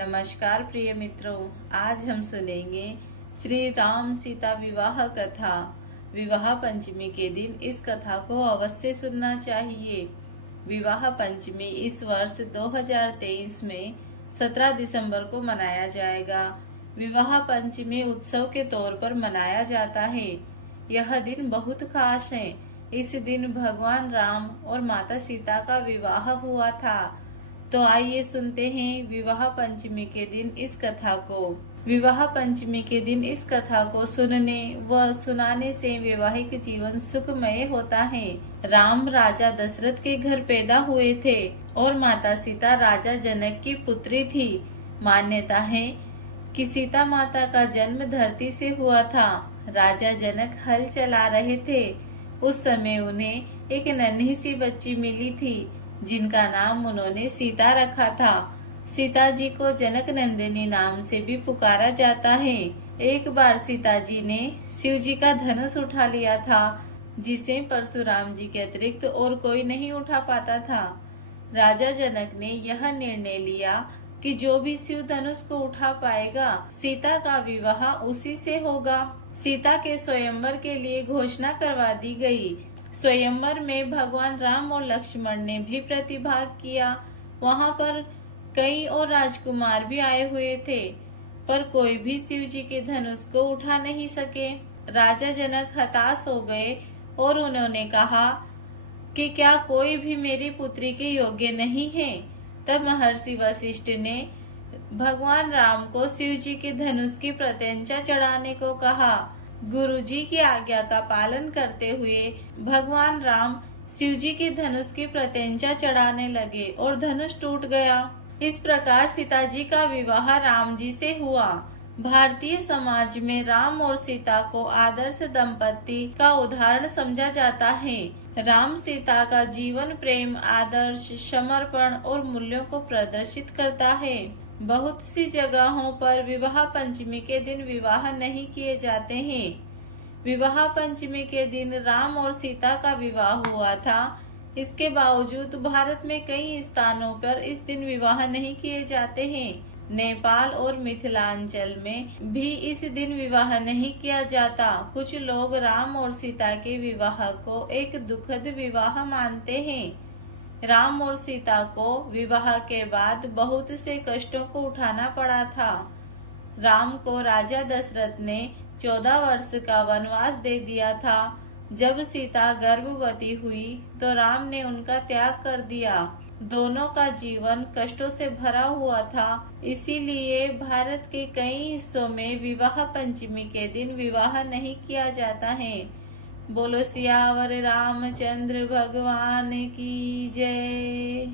नमस्कार प्रिय मित्रों, आज हम सुनेंगे श्री राम सीता विवाह कथा। विवाह पंचमी के दिन इस कथा को अवश्य सुनना चाहिए। विवाह पंचमी इस वर्ष 2023 में 17 दिसंबर को मनाया जाएगा। विवाह पंचमी उत्सव के तौर पर मनाया जाता है। यह दिन बहुत खास है। इस दिन भगवान राम और माता सीता का विवाह हुआ था। तो आइए सुनते हैं विवाह पंचमी के दिन इस कथा को। विवाह पंचमी के दिन इस कथा को सुनने व सुनाने से वैवाहिक जीवन सुखमय होता है। राम राजा दशरथ के घर पैदा हुए थे और माता सीता राजा जनक की पुत्री थी। मान्यता है कि सीता माता का जन्म धरती से हुआ था। राजा जनक हल चला रहे थे। उस समय उन्हें एक नन्ही सी बच्ची मिली थी जिनका नाम उन्होंने सीता रखा था। सीता जी को जनक नंदिनी नाम से भी पुकारा जाता है। एक बार सीता जी ने शिव जी का धनुष उठा लिया था, जिसे परशुराम जी के अतिरिक्त और कोई नहीं उठा पाता था। राजा जनक ने यह निर्णय लिया कि जो भी शिव धनुष को उठा पाएगा, सीता का विवाह उसी से होगा। सीता के स्वयंवर के लिए घोषणा करवा दी गई। स्वयंवर में भगवान राम और लक्ष्मण ने भी प्रतिभाग किया। वहां पर कई और राजकुमार भी आए हुए थे, पर कोई भी शिव जी के धनुष को उठा नहीं सके। राजा जनक हताश हो गए और उन्होंने कहा कि क्या कोई भी मेरी पुत्री के योग्य नहीं है। तब महर्षि वशिष्ठ ने भगवान राम को शिव जी के धनुष की प्रत्यंचा चढ़ाने को कहा। गुरुजी की आज्ञा का पालन करते हुए भगवान राम शिव जी के धनुष की प्रत्यंचा चढ़ाने लगे और धनुष टूट गया। इस प्रकार सीता जी का विवाह राम जी से हुआ। भारतीय समाज में राम और सीता को आदर्श दंपति का उदाहरण समझा जाता है। राम सीता का जीवन प्रेम, आदर्श, समर्पण और मूल्यों को प्रदर्शित करता है। बहुत सी जगहों पर विवाह पंचमी के दिन विवाह नहीं किए जाते हैं। विवाह पंचमी के दिन राम और सीता का विवाह हुआ था। इसके बावजूद भारत में कई स्थानों पर इस दिन विवाह नहीं किए जाते हैं। नेपाल और मिथिलांचल में भी इस दिन विवाह नहीं किया जाता। कुछ लोग राम और सीता के विवाह को एक दुखद विवाह मानते हैं। राम और सीता को विवाह के बाद बहुत से कष्टों को उठाना पड़ा था। राम को राजा दशरथ ने 14 वर्ष का वनवास दे दिया था। जब सीता गर्भवती हुई तो राम ने उनका त्याग कर दिया। दोनों का जीवन कष्टों से भरा हुआ था। इसीलिए भारत के कई हिस्सों में विवाह पंचमी के दिन विवाह नहीं किया जाता है। बोलो सियावर रामचंद्र भगवान की जय।